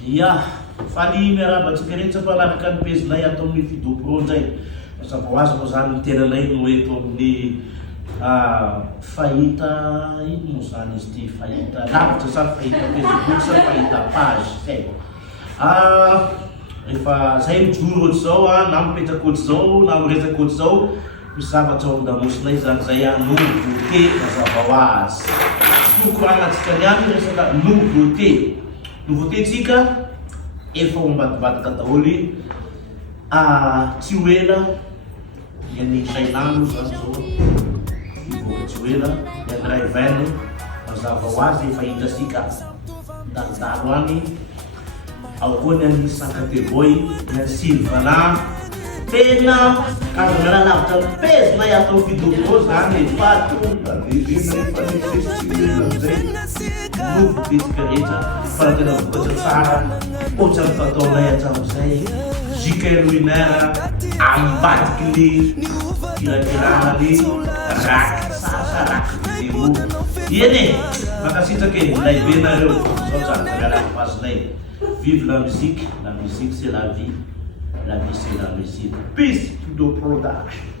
Ya, faly miarabatsika rehetra fa lanaka ny pezinay ato amin'ny Fido Pro ndray. Mazava ho azy moa zany ny tenanay no eto amin'ny fahita ino moa zany izy ty fahita lavitra sa fahita Facebook sa fahita page zay. Efa zay mijoro ohatr'izao na mipetraka ohatr'izao na miresaka ohatr'izao misy zavatra ao an-damosinay zany zay nouveauté mazava ho azy. Tokoranantsika niany resaka nouveauté. Nouveauté-tsika efa ho ambadibadika daholy tsy ho ela ny sainano zany zao tsy ho ela ny ray vainy mazava ho azy efa hitasika dalodalo any ao koa ny an'ny Sankateboy ny Silvana tena karazana lavitra pezina atao Fido Pro zany efa tonga divina efa ny festival zay nouveauté-tsika rehetra fa raha tena vokatra tsara ohatra ny fataonay hatramin'izay Jika Luinaire ambadiky ny kirakirahany raky raky vidéo iany makasitraka lehibe nareo zao zany magalaky pazinay. Vive la musique c'est la vie c'est la musique. Peace to the production.